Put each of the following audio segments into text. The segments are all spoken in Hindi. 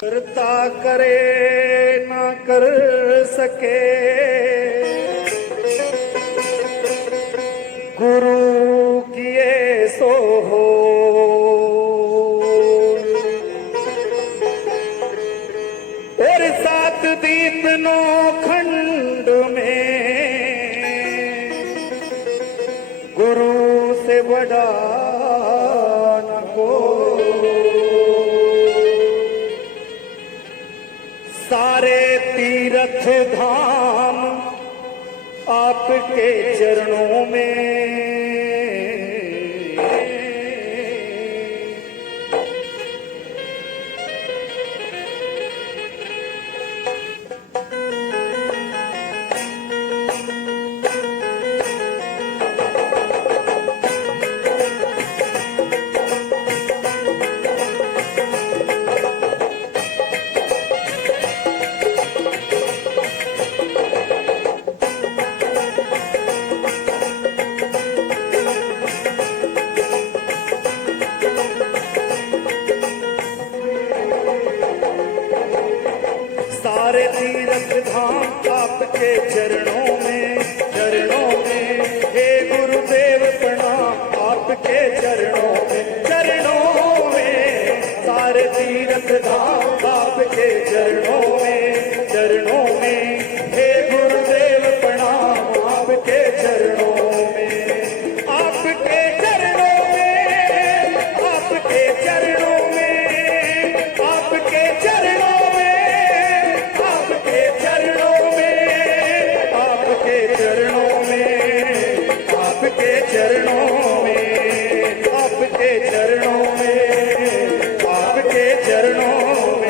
करता करे ना कर सके, गुरु किए सो हो। और सात दीप नो खंड में गुरु से बड़ा न को। सारे तीर्थ धाम आपके चरणों में। सारे तीर्थ धाम आपके चरणों में, चरणों में। हे गुरुदेव प्रणाम आपके चरणों में, चरणों में। सारे तीर्थ धाम आपके चरणों में, चरणों में। हे गुरुदेव प्रणाम आपके चरणों में, आपके चरणों में, आपके चरणों में, आपके चरणों में, आपके चरणों में, आपके चरणों में, आपके चरणों में, आपके चरणों में, आपके चरणों में।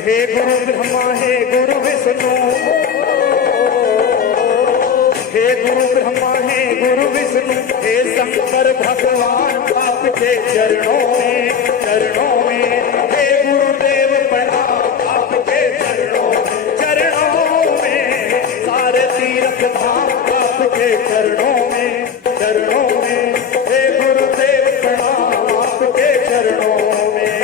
हे गुरु ब्रह्मा हे गुरु विष्णु, हे गुरु ब्रह्मा हे गुरु विष्णु, हे शंकर भगवान आपके चरणों में, चरणों में। हे गुरुदेव प्रणाम आपके चरणों में, चरणों में। सारे तीर्थ धाम आपके चरणों में, चरणों में। हे गुरुदेव प्रणाम आपके चरणों में।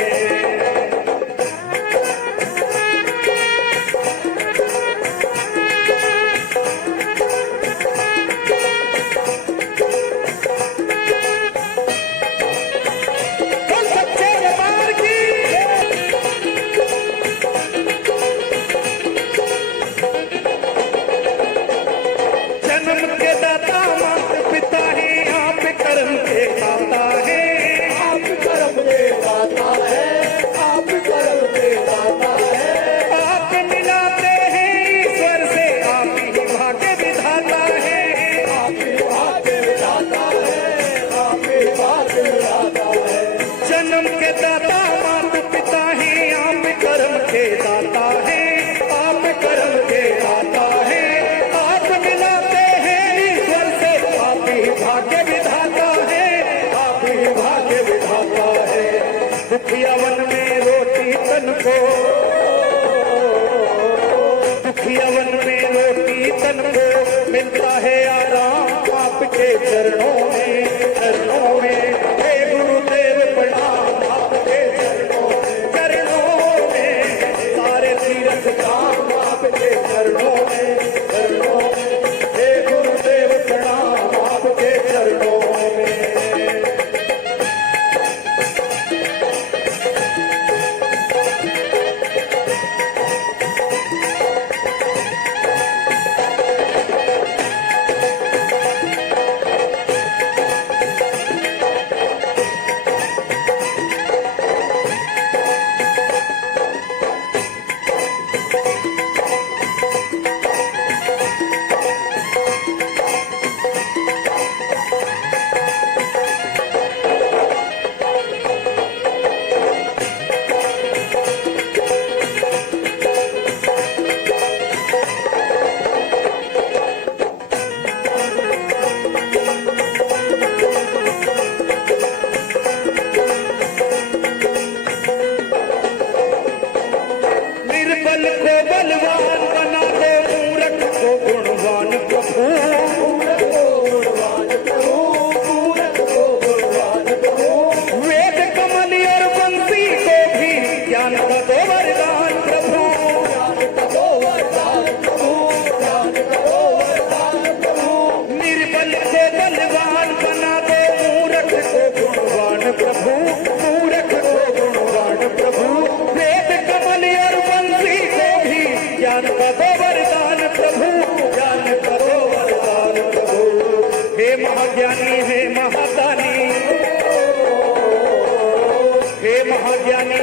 जन्म के दाता माता पिता ही आप कर्म के दाता है, आप कर्म के दाता है। आप मिलाते हैं ईश्वर से, आप ही भाग्य विधाता है, आप ही भाग्य विधाता है। दुखिया वन में रोटी तन को, दुखिया वन में रोटी तन को मिलता है आराम आपके चरणों में, चरणों में। हे गुरुदेव प्रणाम आपके चरणों में, चरणों में। सारे तीर्थ धाम आपके चरणों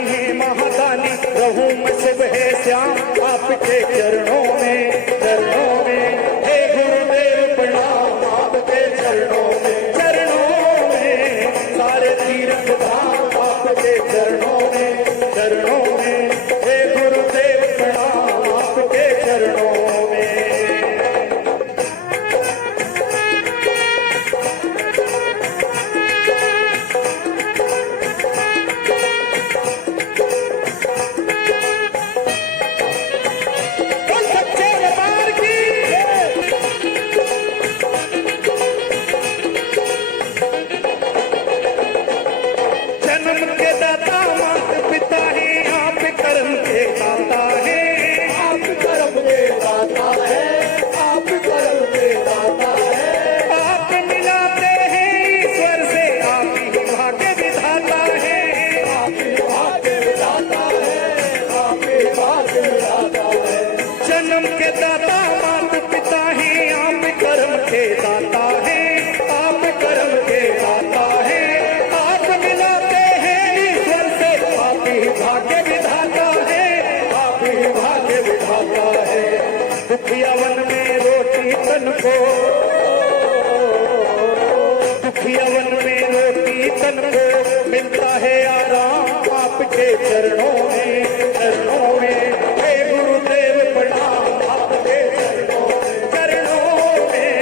है महादानी, रहूं मैं सुबह श्याम आपके चरणों में, चरणों में। हे गुरुदेव प्रणाम आपके चरणों में, चरणों में। सारे तीर्थ धाम आपके चरणों में, चरणों में। हे गुरुदेव प्रणाम आपके चरणों में। जन्म के दाता माता पिता है, आप कर्म के दाता है, आप कर्म के दाता है। आप मिलाते हैं ईश्वर से, आप ही भाग्य विधाता है, आप ही भाग्य विधाता है। दुखिया वन में रोटी तन को, दुखिया वन में रोटी तन को मिलता है आराम आपके चरणों में, चरणों में। हे गुरुदेव प्रणाम आपके चरणों में, चरणों में।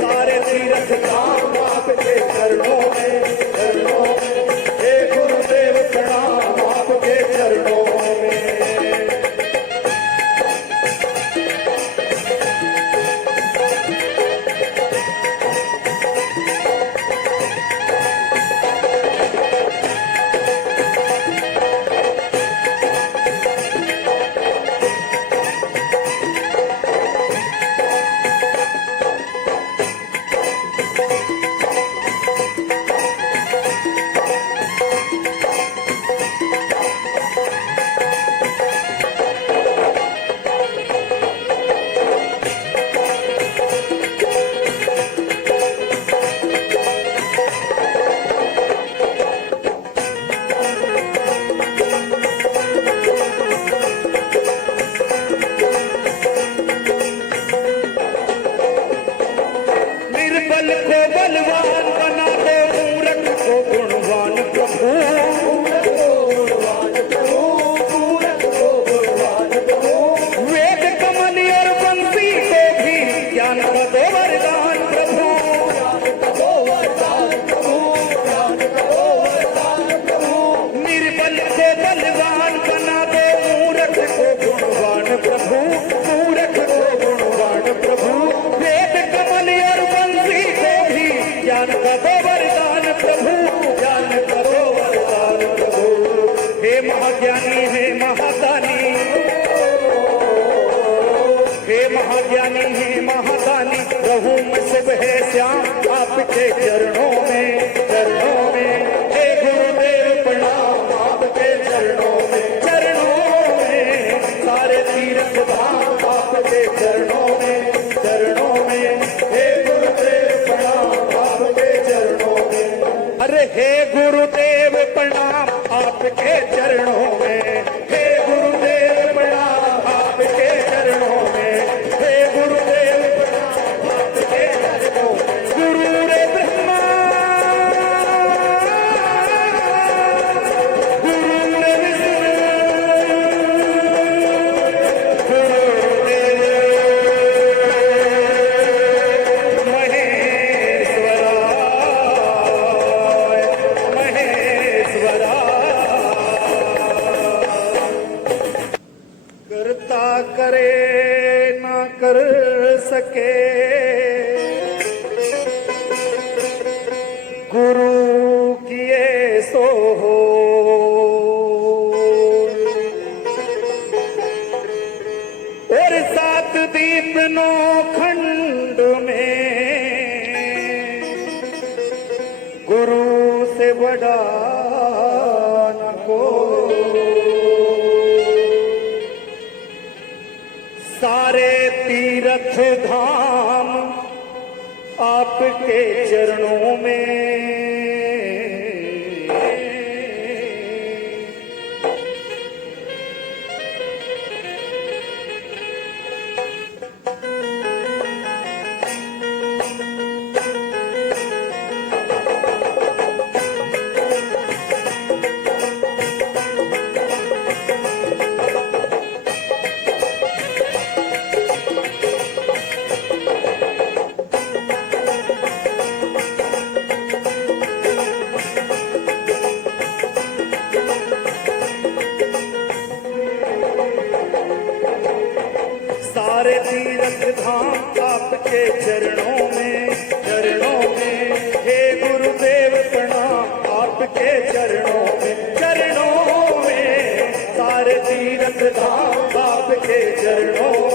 सारे तीर्थ धाम आपके चरणों में, चरणों में। हे गुरुदेव प्रणाम आपके चरणों में। निर्बल को बलवान बना दो, मूर्ख को गुणवान प्रभु, वेद कमल और बंसी को भी ज्ञान का दो वरदान प्रभु, निर्बल को बलवान बना दो, मूर्ख को गुणवान प्रभु, मूर्ख को गुणवान प्रभु। वेद कमल और बंसी को भी ज्ञान का दो वरदान प्रभु, ज्ञान का दो वरदान प्रभु। हे महाज्ञानी हे महादानी, हे महाज्ञानी हे महादानी, रहूं मैं सुबह श्याम आपके चरणों में, चरणों में। हे गुरुदेव प्रणाम आपके चरणों में, चरणों में। सारे तीर्थ धाम आपके चरणों में, चरणों में। हे गुरुदेव प्रणाम आपके चरणों में। अरे हे गुरुदेव प्रणाम आपके चरणों में, हे गुरुदेव प्रणाम आपके चरणों में, हे गुरुदेव प्रणाम आपके चरणों में। गुरु रे ब्रह्मा, गुरु रे विष्णु, गुरुदेव महेश्वरा, करता करे ना कर सके, गुरु किए सो हो। और सात दीप नौ खंड में गुरु से बड़ा न को। सारे तीर्थ धाम आपके चरणों में, सारे तीर्थ धाम आपके चरणों में, चरणों में। हे गुरुदेव प्रणाम आपके चरणों में, चरणों में। सारे तीर्थ धाम आपके चरणों